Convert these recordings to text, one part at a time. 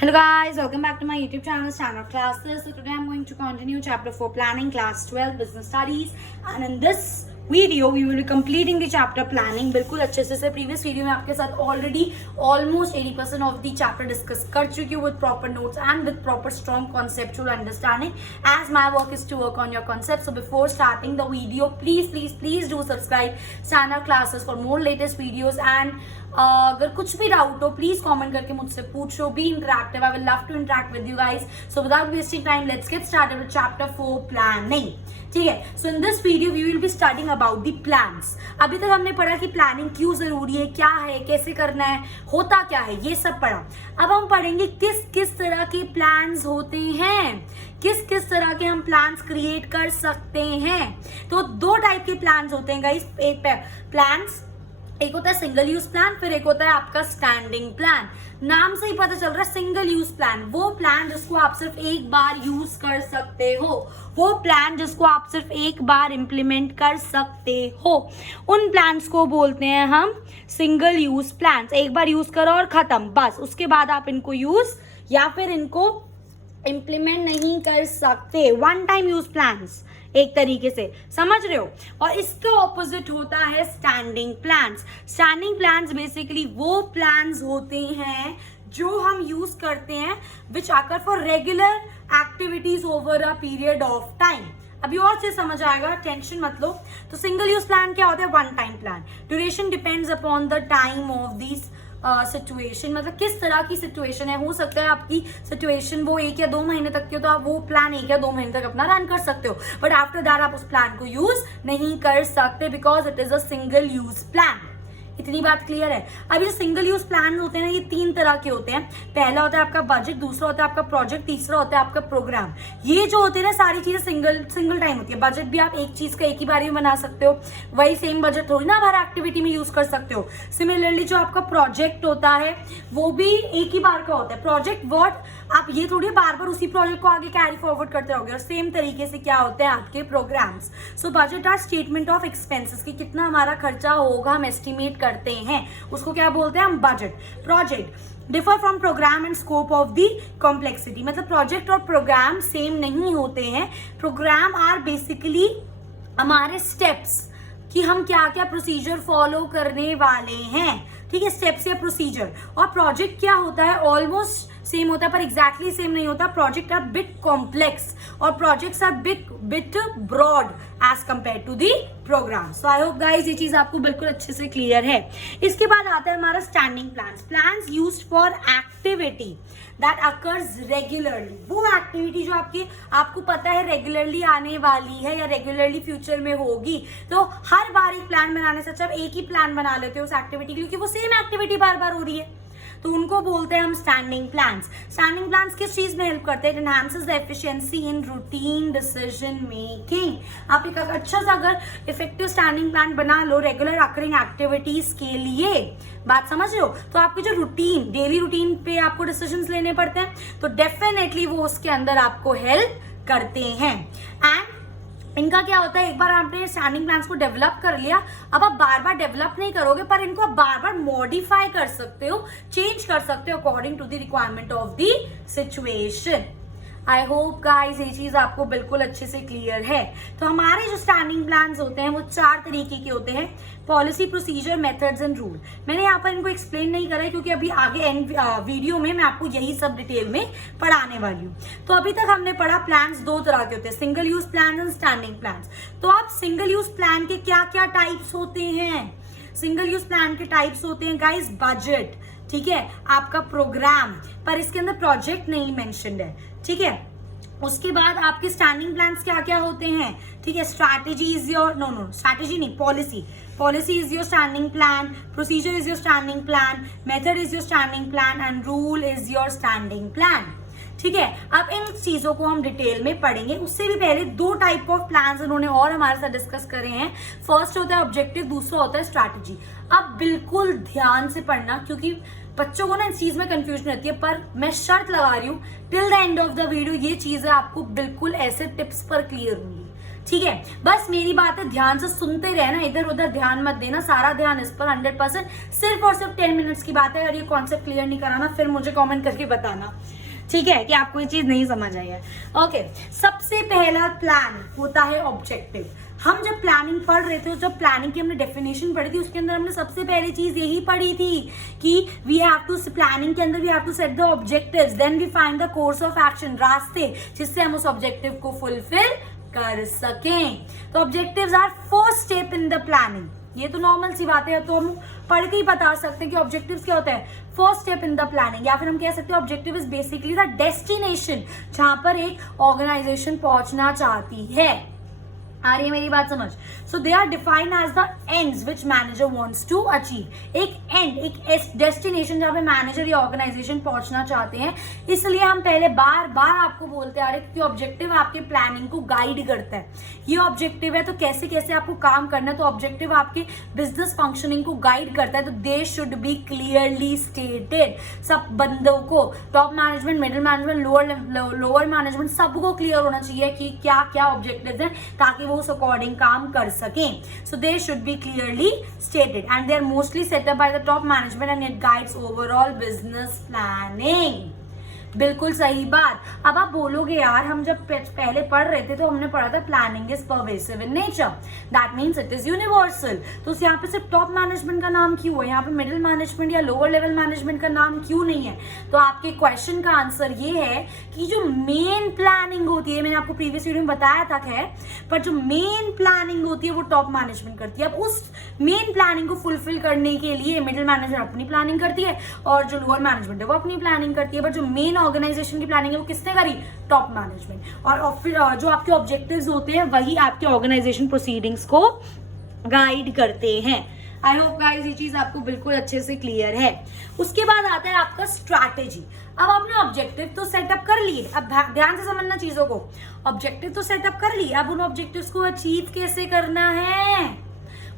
Hello guys, welcome back to my YouTube channel Standard Classes. So today I'm going to continue chapter 4 planning class 12 business studies, and in this video we will be completing the chapter planning बिल्कुल अच्छे से previous video में आपके साथ already almost 80% of the chapter discuss कर चुकी हूँ with proper notes and with proper strong conceptual understanding, as my work is to work on your concepts. So before starting the video, please do subscribe Standard Classes for more latest videos, and अगर कुछ भी doubt हो please comment करके मुझसे पूछो. Be interactive, I will love to interact with you guys. So without wasting time let's get started with chapter 4 planning. ठीक है, so in this video we will be starting about the plans. अभी तक हमने पढ़ा कि planning क्यों जरूरी है, क्या है, कैसे करना है, होता क्या है, ये सब पढ़ा. अब हम पढ़ेंगे किस किस तरह के प्लान्स होते हैं, किस किस तरह के हम प्लान्स क्रिएट कर सकते हैं. तो दो टाइप के प्लान्स होते हैं गाइस. एक प्लान्स, एक होता है सिंगल यूज प्लान, फिर एक होता है आपका स्टैंडिंग प्लान. नाम से ही पता चल रहा है सिंगल यूज प्लान, वो प्लान जिसको आप सिर्फ एक बार यूज कर सकते हो, वो प्लान जिसको आप सिर्फ एक बार इंप्लीमेंट कर सकते हो. उन प्लान्स को बोलते हैं हम सिंगल यूज प्लान्स. एक बार यूज करो और खत्म, बस. उसके बाद आप इनको यूज या फिर इनको इंप्लीमेंट नहीं कर सकते. वन टाइम यूज प्लान्स एक तरीके से, समझ रहे हो. और इसका ऑपोजिट होता है standing plans. Standing plans basically वो प्लान्स होते हैं जो हम यूज करते हैं विच आकर for regular activities over a period of time. अभी और से समझ आएगा, टेंशन मत लो. तो सिंगल यूज प्लान क्या होता है? One time plan. Duration depends upon the time of this situation. मतलब किस तरह की सिचुएशन है. हो सकता है आपकी सिचुएशन वो 1 या 2 महीने तक की हो, तो आप वो प्लान 1 या 2 महीने तक अपना रन कर सकते हो, बट आफ्टर दैट आप उस प्लान को यूज नहीं कर सकते because it is a single use plan. इतनी बात क्लियर है. अब ये सिंगल यूज प्लान होते हैं ना, ये 3 तरह के होते हैं. पहला होता है आपका बजट, दूसरा होता है आपका प्रोजेक्ट, तीसरा होता है आपका प्रोग्राम. ये जो होते हैं ना सारी चीजें सिंगल टाइम होती है. बजट भी आप एक चीज का एक ही बार में बना सकते हो, वही सेम बजट थोड़ी ना हर एक्टिविटी में यूज कर सकते हो. सिमिलरली जो आपका प्रोजेक्ट होता है वो भी एक ही बार का होता है. प्रोजेक्ट वर्ड आप ये थोड़ी बार बार उसी प्रोजेक्ट को आगे कैरी फॉरवर्ड करते रहोगे. और सेम तरीके से क्या होते हैं आपके programs. So budget are statement of expenses, कि कितना हमारा खर्चा होगा हम एस्टिमेट करते हैं, उसको क्या बोलते हैं हम? Budget. Project differ from program and scope of the complexity. मतलब प्रोजेक्ट और प्रोग्राम सेम नहीं होते हैं. प्रोग्राम आर बेसिकली हमारे स्टेप्स, कि हम क्या क्या प्रोसीजर फॉलो करने वाले हैं. ठीक है, स्टेप्स या प्रोसीजर. और प्रोजेक्ट क्या होता है? ऑलमोस्ट सेम होता है पर एग्जैक्टली सेम नहीं होता. प्रोजेक्ट आर बिट कॉम्प्लेक्स और projects are bit broad as compare to the program. So I hope guys ये चीज आपको बिल्कुल अच्छे से क्लियर है. इसके बाद आता है हमारा standing plans. Plans used for activity that occurs regularly. वो एक्टिविटी जो आपको पता है रेगुलरली आने वाली है या रेगुलरली फ्यूचर में होगी. तो हर बार एक प्लान बनाने से अच्छा आप एक ही प्लान बना लेते हो उस एक्टिविटी के लिए, क्योंकि वो सेम एक्टिविटी बार बार हो रही है. तो उनको बोलते हैं हम स्टैंडिंग प्लान्स. स्टैंडिंग प्लान्स किस चीज में हेल्प करते हैं? It enhances the efficiency in routine decision making. आप एक अच्छा सा अगर इफेक्टिव स्टैंडिंग प्लान बना लो रेगुलर अकरिंग एक्टिविटीज के लिए, बात समझ रहे हो, तो आपकी जो रूटीन डेली रूटीन पे आपको डिसीजंस लेने पड़ते हैं, तो डेफिनेटली वो उसके अंदर आपको हेल्प करते हैं. एंड इनका क्या होता है, एक बार आपने स्टैंडिंग प्लान्स को डेवलप कर लिया, अब आप बार बार डेवलप नहीं करोगे, पर इनको आप बार बार मॉडिफाई कर सकते हो, चेंज कर सकते हो according to the requirement of the situation. I hope guys ये चीज आपको बिल्कुल अच्छे से क्लियर है. तो हमारे जो स्टैंडिंग प्लान्स होते हैं वो 4 तरीके के होते हैं. Policy, procedure, methods and rule. मैंने यहाँ पर इनको एक्सप्लेन नहीं करा है क्योंकि अभी आगे एंड वीडियो में मैं आपको यही सब डिटेल में पढ़ाने वाली हूँ. तो अभी तक हमने पढ़ा प्लान्स 2 तरह के होते हैं, single use plan and standing plans. तो आप सिंगल यूज प्लान के क्या क्या टाइप्स होते हैं? सिंगल यूज प्लान के टाइप्स होते हैं गाइज बजट, ठीक है, आपका प्रोग्राम, पर इसके अंदर प्रोजेक्ट नहीं मेंशन्ड है. ठीक है, उसके बाद आपके स्टैंडिंग प्लान्स क्या क्या होते हैं? ठीक है, स्ट्रैटेजी इज योर स्ट्रैटेजी नहीं, policy is your standing plan, procedure is your standing plan, method is your standing plan and rule is your standing plan. ठीक है, अब इन चीजों को हम डिटेल में पढ़ेंगे. उससे भी पहले 2 टाइप ऑफ प्लान्स उन्होंने और हमारे साथ डिस्कस करे हैं. फर्स्ट होता है ऑब्जेक्टिव, दूसरा होता है स्ट्रैटेजी. अब बिल्कुल ध्यान से पढ़ना क्योंकि बच्चों को ना इस चीज में कंफ्यूजन रहती है, पर मैं शर्त लगा रही हूँ till the end of the video ये चीजें आपको बिल्कुल ऐसे टिप्स पर क्लियर होंगी. ठीक है, बस मेरी बात है ध्यान से सुनते रहना, इधर उधर ध्यान मत देना, सारा ध्यान इस पर 100%। सिर्फ और सिर्फ 10 मिनट्स की बात है। अगर ये कॉन्सेप्ट क्लियर नहीं कराना फिर मुझे कमेंट करके बताना, ठीक है, कि आपको ये चीज नहीं समझ आई है। ओके, सबसे पहला प्लान होता है ऑब्जेक्टिव। हम जब प्लानिंग पढ़ रहे थे, जब प्लानिंग की हमने डेफिनेशन पढ़ी थी, उसके अंदर हमने सबसे पहली चीज यही पढ़ी थी कि वी हैव टू, प्लानिंग के अंदर we have to set the objectives, then we find the course of action, रास्ते जिससे हम उस ऑब्जेक्टिव को फुलफिल कर सकें। तो objectives are first step in the planning. ये तो नॉर्मल सी बात है, तो हम पढ़ के ही बता सकते हैं कि ऑब्जेक्टिव्स क्या होता है, first step in the planning. या फिर हम कह सकते हैं objective is basically the destination जहां पर एक ऑर्गेनाइजेशन पहुंचना चाहती है। आ रही है मेरी बात समझ? So they are defined as the ends which manager wants to achieve. एक एंड, एक डेस्टिनेशन जहां पे मैनेजर या ऑर्गेनाइजेशन पहुंचना चाहते हैं। इसलिए हम पहले बार बार आपको बोलते आ रहे हैं कि ऑब्जेक्टिव आपके प्लानिंग को गाइड करता है। ये ऑब्जेक्टिव है तो कैसे कैसे आपको काम करना है, तो ऑब्जेक्टिव आपके बिजनेस फंक्शनिंग को गाइड करता है। तो दे शुड बी क्लियरली स्टेटेड। सब बंदों को, top management, middle management, lower management, सबको क्लियर होना चाहिए कि क्या क्या ऑब्जेक्टिव्स हैं, ताकि वो उस अकॉर्डिंग काम कर सकें। So they should be clearly stated and they are mostly set up by the top management and it guides overall business planning. बिल्कुल सही बात। अब आप बोलोगे यार हम जब पहले पढ़ रहे थे तो हमने पढ़ा था planning is pervasive in nature, that means it is universal. तो यहाँ पे सिर्फ टॉप मैनेजमेंट का नाम क्यों है, यहाँ पे मिडिल मैनेजमेंट या लोअर लेवल मैनेजमेंट का नाम क्यों नहीं है? तो आपके क्वेश्चन का आंसर ये है कि जो मेन प्लानिंग होती है, मैंने आपको प्रीवियस वीडियो में बताया था है, पर जो मेन प्लानिंग होती है वो टॉप मैनेजमेंट करती है। अब उस मेन प्लानिंग को फुलफिल करने के लिए मिडिल मैनेजमेंट अपनी प्लानिंग करती है और जो लोअर मैनेजमेंट है वो अपनी प्लानिंग करती है। बट जो मेन ऑर्गेनाइजेशन की प्लानिंग है वो किसने करी? Top management. और फिर जो आपके ऑब्जेक्टिव्स होते हैं वही आपके ऑर्गेनाइजेशन प्रोसीडिंग्स को गाइड करते हैं। आई होप गाइस ये चीज आपको बिल्कुल अच्छे से क्लियर है। उसके बाद आता है आपका स्ट्रैटेजी। अब आपने ऑब्जेक्टिव तो सेटअप कर लिए, अब ध्यान से समझना चीजों को। ऑब्जेक्टिव तो सेटअप कर लिए, अब उन ऑब्जेक्टिव्स को अचीव कैसे करना है,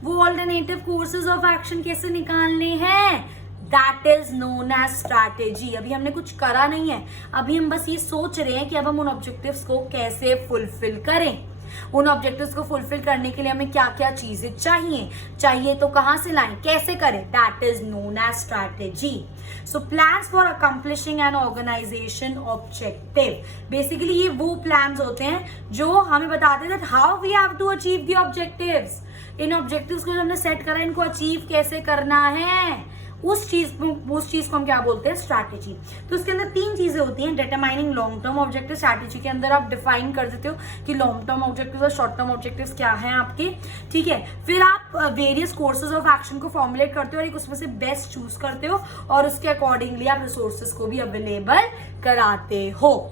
वो ऑल्टरनेटिव कोर्सेज ऑफ एक्शन कैसे निकालने हैं, that is known as strategy. अभी हमने कुछ करा नहीं है, अभी हम बस ये सोच रहे हैं कि अब हम उन ऑब्जेक्टिव्स को कैसे फुलफिल करें। उन ऑब्जेक्टिव्स को फुलफिल करने के लिए हमें क्या क्या चीजें चाहिए तो कहां से लाएं, कैसे करें, that is known as strategy. So plans for accomplishing an organisation objective, basically ये वो प्लान्स होते हैं जो हमें बताते हैं how we have to achieve the objectives. इन ऑब्जेक्टिव्स को जो हमने सेट करा, इनको अचीव कैसे करना है, उस चीज को हम क्या बोलते हैं? स्ट्रैटेजी। तो इसके अंदर 3 चीजें होती हैं। Determining long term objective, strategy के अंदर आप डिफाइन कर देते हो कि लॉन्ग टर्म ऑब्जेक्टिव और शॉर्ट टर्म ऑब्जेक्टिव्स क्या हैं आपके, ठीक है। फिर आप वेरियस कोर्सेज ऑफ एक्शन को फॉर्मुलेट करते हो और एक उसमें से बेस्ट चूज करते हो और उसके अकॉर्डिंगली आप रिसोर्सेज को भी अवेलेबल कराते हो,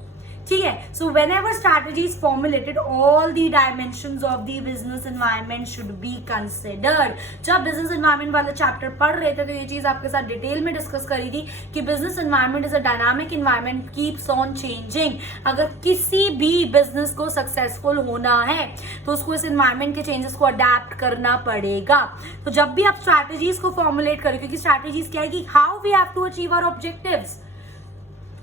ठीक है। So whenever strategy is formulated all the dimensions of the business environment should be considered. जब बिजनेस एनवायरनमेंट वाला चैप्टर पढ़ रहे थे तो ये चीज आपके साथ डिटेल में डिस्कस करी थी कि business environment is a dynamic environment, keeps on changing. अगर किसी भी बिजनेस को सक्सेसफुल होना है तो उसको इस एनवायरनमेंट के चेंजेस को अडेप्ट करना पड़ेगा। तो जब भी आप स्ट्रैटेजीज को फॉर्मुलेट करें, क्योंकि स्ट्रैटेजीज क्या है कि how we have to achieve our objectives,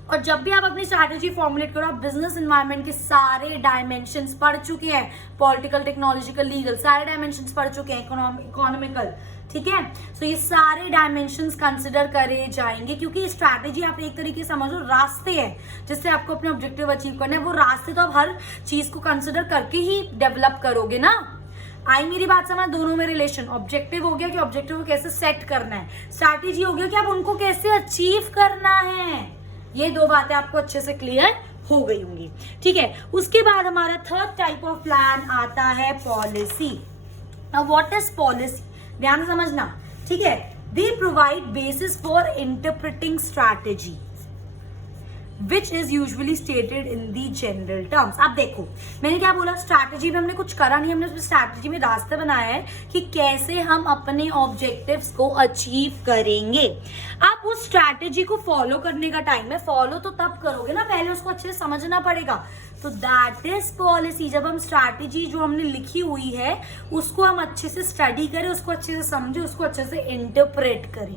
और जब भी आप अपनी स्ट्रैटेजी फॉर्मुलेट करो, आप बिजनेस एनवायरनमेंट के सारे डायमेंशंस पढ़ चुके हैं, पॉलिटिकल, टेक्नोलॉजिकल, लीगल, सारे डायमेंशंस पढ़ चुके हैं, इकोनॉमिकल, ठीक है। सो ये सारे डायमेंशंस कंसिडर करे जाएंगे, क्योंकि स्ट्रैटेजी आप एक तरीके से समझो रास्ते हैं जिससे आपको अपने ऑब्जेक्टिव अचीव करना है। वो रास्ते तो आप हर चीज को कंसिडर करके ही डेवलप करोगे ना। आई मेरी बात समझ? दोनों में रिलेशन, ऑब्जेक्टिव हो गया कि ऑब्जेक्टिव को कैसे सेट करना है, स्ट्रैटेजी हो गया कि आप उनको कैसे अचीव करना है। ये 2 बातें आपको अच्छे से क्लियर हो गई होंगी, ठीक है। उसके बाद हमारा थर्ड टाइप ऑफ प्लान आता है policy. Now what is policy? ध्यान से समझना, ठीक है। They provide basis for interpreting strategy which is usually stated in the general terms। अब देखो मैंने क्या बोला, स्ट्रैटेजी में हमने कुछ करा नहीं, हमने स्ट्रैटेजी में रास्ता बनाया है कि कैसे हम अपने ऑब्जेक्टिव्स को अचीव करेंगे। आप उस स्ट्रैटेजी को फॉलो करने का टाइम है, फॉलो तो तब करोगे ना, पहले उसको अच्छे से समझना पड़ेगा। तो दैट इज पॉलिसी। जब हम स्ट्रैटेजी जो हमने लिखी हुई है उसको हम अच्छे से स्टडी करें, उसको अच्छे से समझे, उसको अच्छे से इंटरप्रेट करें।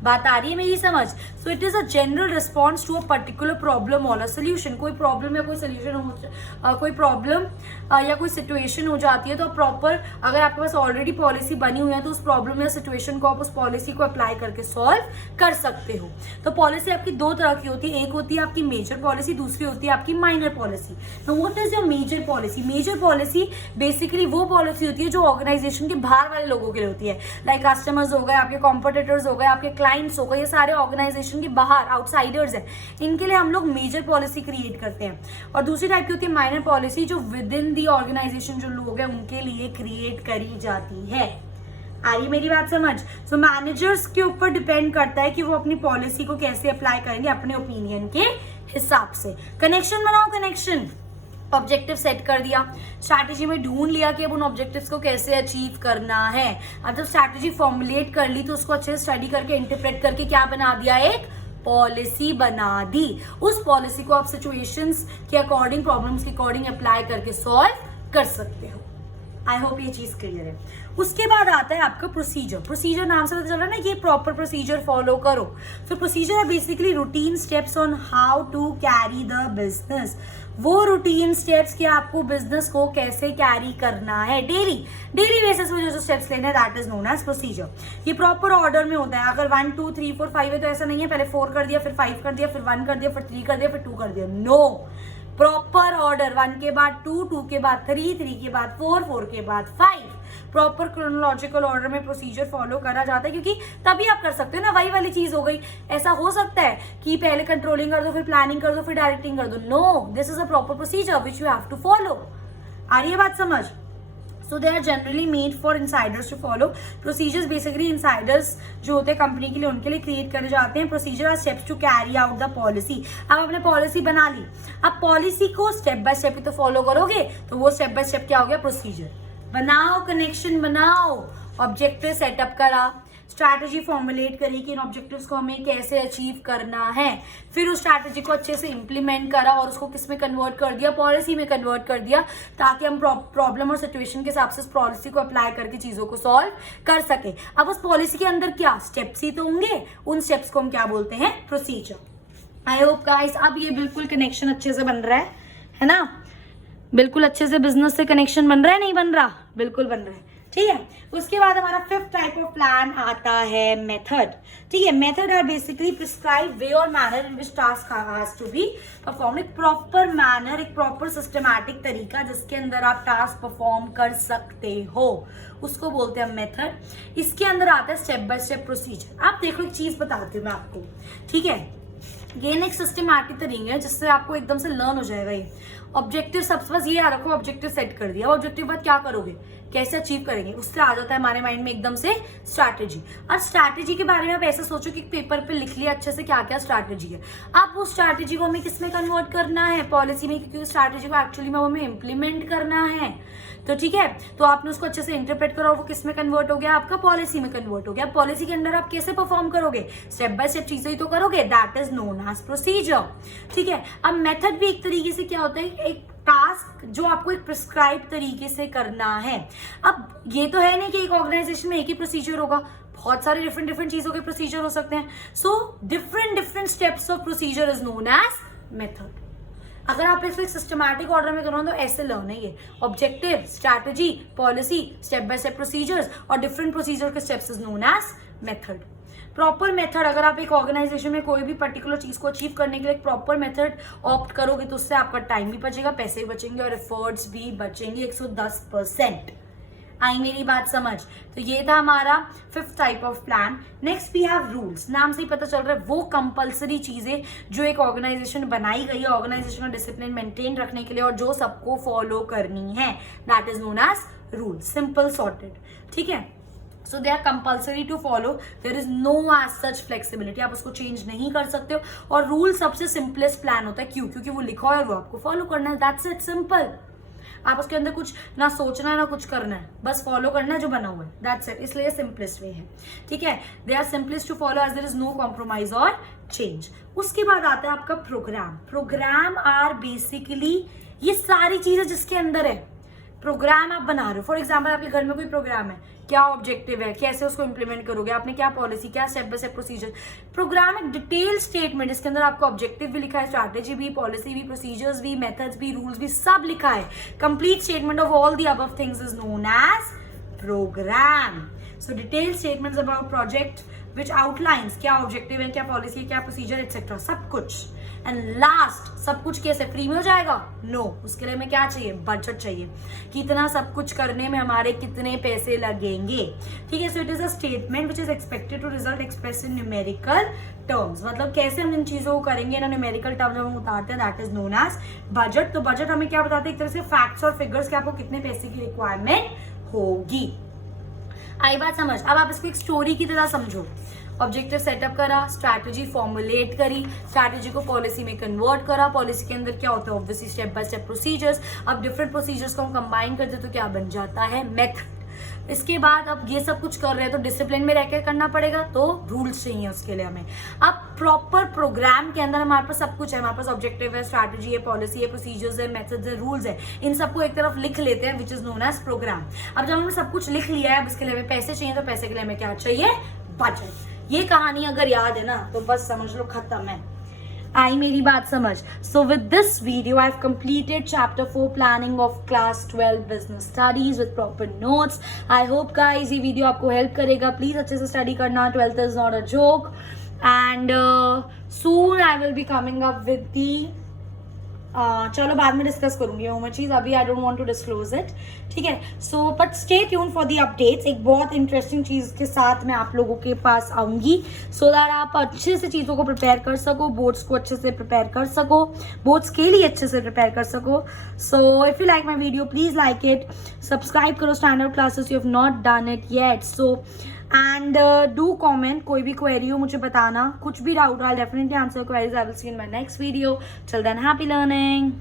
बात आ रही है मेरी समझ? So it is a general response to a particular problem और अ सोल्यूशन। कोई प्रॉब्लम या कोई सोल्यूशन हो, कोई प्रॉब्लम या कोई सिचुएशन हो जाती है तो प्रॉपर, अगर आपके पास ऑलरेडी पॉलिसी बनी हुई है तो उस प्रॉब्लम या सिचुएशन को आप उस पॉलिसी को अप्लाई करके सॉल्व कर सकते हो। तो पॉलिसी आपकी दो तरह की होती है, एक होती है आपकी मेजर पॉलिसी, दूसरी होती है आपकी माइनर पॉलिसी। तो what is your major policy? Major policy basically वो पॉलिसी होती है जो ऑर्गेनाइजेशन के बाहर वाले लोगों के लिए होती है, लाइक कस्टमर्स हो गए, आपके कॉम्पिटिटर्स हो गए, आपके क्लाइंट्स हो गए, ये सारे ऑर्गेनाइजेशन के बाहर आउटसाइडर्स हैं, इनके लिए हम लोग मेजर पॉलिसी क्रिएट करते हैं। और दूसरी टाइप की होती है माइनर पॉलिसी, जो विद इन दी ऑर्गेनाइजेशन जो लोग हैं उनके लिए क्रिएट करी जाती है। आ रही मेरी बात समझ? सो मैनेजर्स के ऊपर डिपेंड करता है कि वो अपनी पॉलिसी को कैसे अप्लाई करेंगे अपने ओपिनियन के हिसाब से। कनेक्शन बनाओ, कनेक्शन। ऑब्जेक्टिव सेट कर दिया, स्ट्रैटेजी में ढूंढ लिया कि अब उन ऑब्जेक्टिव्स को कैसे अचीव करना है। अब जब स्ट्रैटेजी फॉर्मुलेट कर ली तो उसको अच्छे से स्टडी करके इंटरप्रेट करके क्या बना दिया, एक पॉलिसी बना दी। उस पॉलिसी को आप सिचुएशंस के अकॉर्डिंग, प्रॉब्लम्स के अकॉर्डिंग अप्लाई करके सॉल्व कर सकते हो। आई होप ये चीज क्लियर है। उसके बाद आता है आपका प्रोसीजर। प्रोसीजर नाम से पता चल रहा है ना कि प्रॉपर प्रोसीजर फॉलो करो। तो प्रोसीजर है basically routine steps on how to carry the business. वो रूटीन स्टेप्स कि आपको बिजनेस को कैसे कैरी करना है, डेली बेसिस में जो स्टेप्स लेने हैं, that is known as procedure. ये प्रॉपर ऑर्डर में होता है। अगर 1 2 3 4 5 है तो ऐसा नहीं है पहले 4 कर दिया, फिर 5 कर दिया, फिर 1 कर दिया, फिर 3 कर दिया, फिर 2 कर दिया। नो, प्रॉपर ऑर्डर, 1 के बाद 2, 2 के बाद 3, 3 के बाद 4, 4 के बाद 5। प्रॉपर क्रोनोलॉजिकल ऑर्डर में प्रोसीजर फॉलो करा जाता है, क्योंकि तभी आप कर सकते हो ना। वही वाली चीज हो गई। ऐसा हो सकता है कि पहले कंट्रोलिंग कर दो, फिर प्लानिंग कर दो, फिर डायरेक्टिंग कर दो। No, this is a proper procedure which you have to follow. आ रही है बात समझ? So they are generally made for insiders to follow. Procedures basically insiders जो होते हैं कंपनी के लिए, उनके लिए क्रिएट करे जाते हैं। Procedure are steps to carry out the policy. अब आपने पॉलिसी बना ली, अब पॉलिसी को स्टेप बाय स्टेप ही तो फॉलो करोगे, तो वो स्टेप बाय स्टेप क्या हो गया, प्रोसीजर। बनाओ, कनेक्शन बनाओ, ऑब्जेक्टिव सेटअप करा, स्ट्रैटेजी फॉर्मुलेट करी कि इन ऑब्जेक्टिव्स को हमें कैसे अचीव करना है, फिर उस स्ट्रैटेजी को अच्छे से इंप्लीमेंट करा और उसको किस में कन्वर्ट कर दिया, पॉलिसी में कन्वर्ट कर दिया, ताकि हम प्रॉब्लम और सिचुएशन के हिसाब से उस पॉलिसी को अप्लाई करके चीजों को सॉल्व कर सके। अब उस पॉलिसी के अंदर क्या स्टेप्स ही तो होंगे, उन स्टेप्स को हम क्या बोलते हैं, प्रोसीजर। आई होप गाइस अब ये बिल्कुल कनेक्शन अच्छे से बन रहा है ना? बिल्कुल अच्छे से बिजनेस से कनेक्शन बन रहा है, नहीं बन रहा? बिल्कुल बन रहा है, ठीक है। उसके बाद हमारा 5th टाइप ऑफ प्लान आता है मेथड। ठीक है, method are basically prescribe way और manner in which task has to be perform. एक प्रॉपर मैनर, एक प्रॉपर सिस्टमैटिक तरीका जिसके अंदर आप टास्क परफॉर्म कर सकते हो, उसको बोलते हैं मेथड। इसके अंदर आता है स्टेप बाय स्टेप प्रोसीजर। आप देखो एक चीज बताती हूँ मैं आपको, ठीक है। ये एक सिस्टमैटिक तरीका है जिससे आपको एकदम से लर्न हो जाएगा। ये ऑब्जेक्टिव सबसे बस ये याद रखो, ऑब्जेक्टिव सेट कर दिया, ऑब्जेक्टिव बाद क्या करोगे, कैसे अचीव करेंगे, उससे आ जाता है हमारे माइंड में एकदम से स्ट्रैटेजी। और स्ट्रैटेजी के बारे में आप ऐसे सोचो कि पेपर पे लिख लिया अच्छे से क्या क्या स्ट्रैटेजी है। अब उस स्ट्रैटेजी को हमें किसमें कन्वर्ट करना है, पॉलिसी में, क्योंकि स्ट्रैटेजी को एक्चुअली में हमें इम्प्लीमेंट करना है। तो ठीक है, तो आपने उसको अच्छे से इंटरप्रेट करा और वो किसमें कन्वर्ट हो गया, आपका पॉलिसी में कन्वर्ट हो गया। पॉलिसी के अंदर आप कैसे परफॉर्म करोगे, स्टेप बाय स्टेप चीजें ही तो करोगे, that is known as procedure. ठीक है, अब मेथड भी एक तरीके से क्या होता है, एक टास्क जो आपको एक प्रिस्क्राइब तरीके से करना है। अब ये तो है नहीं कि एक ऑर्गेनाइजेशन में एक ही प्रोसीजर होगा, बहुत सारे डिफरेंट चीजों के प्रोसीजर हो सकते हैं। So different steps of procedure is known as method. अगर आप इसको एक सिस्टमैटिक ऑर्डर में करो तो ऐसे लर्न है ये, objective, strategy, policy, step by step procedures और डिफरेंट प्रोसीजर के steps is known as method. Proper method, अगर आप एक ऑर्गेनाइजेशन में कोई भी पर्टिकुलर चीज को अचीव करने के लिए एक प्रॉपर मेथड ऑप्ट करोगे तो उससे आपका टाइम भी बचेगा, पैसे भी बचेंगे और एफर्ट्स भी बचेंगे 110%। आई मेरी बात समझ? तो ये था हमारा 5th type of plan. Next we have rules. नाम से ही पता चल रहा है वो कंपल्सरी चीजें जो एक ऑर्गेनाइजेशन बनाई गई है ऑर्गेनाइजेशन का डिसिप्लिन मेंटेन रखने के लिए और जो सबको फॉलो करनी है, that is known as rule. Simple sorted, ठीक है। So they are compulsory to follow, there is no as such flexibility, आप उसको चेंज नहीं कर सकते हो। और रूल सबसे सिंपलेस्ट प्लान होता है, क्यों? क्योंकि वो लिखा है और वो आपको फॉलो करना है, दैट्स इट, सिंपल। आप उसके अंदर कुछ ना सोचना है ना कुछ करना है, बस फॉलो करना है जो बना हुआ है, दैट्स इट। इसलिए सिंपलेस्ट वे है, ठीक है। They are simplest to follow as there is no compromise और चेंज। उसके बाद आता है आपका प्रोग्राम। प्रोग्राम आर बेसिकली ये सारी चीजें जिसके अंदर है, प्रोग्राम आप बना रहे हो, फॉर एग्जाम्पल आपके घर में कोई प्रोग्राम है, क्या ऑब्जेक्टिव है, कैसे उसको इंप्लीमेंट करोगे, आपने क्या पॉलिसी, क्या step by step procedure, program एक डिटेल स्टेटमेंट जिसके अंदर आपका ऑब्जेक्टिव भी लिखा है, स्ट्रैटेजी भी, पॉलिसी भी, प्रोसीजर्स भी, मेथड्स भी, रूल्स भी, सब लिखा है. Complete statement of all the above things is known as program. So detail statements about project which outlines क्या ऑब्जेक्टिव है, क्या पॉलिसी है, क्या प्रोसीजर एक्सेट्रा, सब कुछ. एंड लास्ट, सब कुछ कैसे फ्री में हो जाएगा? नो, उसके लिए हमें क्या चाहिए? बजट चाहिए. कितना सब कुछ करने में हमारे कितने पैसे लगेंगे. ठीक है. So it is a statement which is expected to result express in numerical terms. मतलब कैसे हम इन चीजों को करेंगे ना न्यूमेरिकल टर्म जब हम उतारते हैं, that is known as budget. तो बजट हमें क्या बताते हैं? एक तरह से फैक्ट्स और फिगर्स के आपको कितने पैसे की रिक्वायरमेंट होगी. आई बात समझ. अब आप इसको एक स्टोरी की तरह समझो. ऑब्जेक्टिव सेटअप करा, स्ट्रैटेजी फॉर्मुलेट करी, स्ट्रैटेजी को पॉलिसी में कन्वर्ट करा, पॉलिसी के अंदर क्या होता है? Obviously step by step procedures. अब डिफरेंट प्रोसीजर्स को हम कंबाइन करते तो क्या बन जाता है? मेथड. इसके बाद अब ये सब कुछ कर रहे हैं तो डिसिप्लिन में रहकर करना पड़ेगा, तो रूल्स चाहिए उसके लिए हमें. अब प्रॉपर प्रोग्राम के अंदर हमारे पास सब कुछ है. हमारे पास ऑब्जेक्टिव है, स्ट्रैटेजी है, पॉलिसी है, प्रोसीजर्स है, मेथड्स है, रूल्स है. इन सबको एक तरफ लिख लेते हैं which is known as program. अब जब हमने सब कुछ लिख लिया है, अब इसके लिए हमें पैसे चाहिए, तो पैसे के लिए हमें क्या चाहिए? बजट. ये कहानी अगर याद है ना तो बस समझ लो खत्म है. आई मेरी बात समझ. So with this video I have completed chapter 4 planning of class 12 business studies with proper notes. I hope guys ये वीडियो आपको हेल्प करेगा. प्लीज अच्छे से स्टडी करना. 12th is not a joke. And soon I will be coming up with the चलो बाद में discuss करूंगी वो मैं चीज. अभी I don't want to disclose it. ठीक है. So but stay tune for the updates. एक बहुत इंटरेस्टिंग चीज के साथ मैं आप लोगों के पास आऊंगी सो दैट आप अच्छे से चीज़ों को प्रिपेयर कर सको, बोर्ड्स को अच्छे से प्रिपेयर कर सको, बोर्ड्स के लिए अच्छे से प्रिपेयर कर सको. So if you like my video please like it, subscribe करो standard classes you have not done it yet. So and do comment. कोई भी क्वेरी हो मुझे बताना, कुछ भी doubt I definitely answer queries. I will see in my next video. Till then happy learning.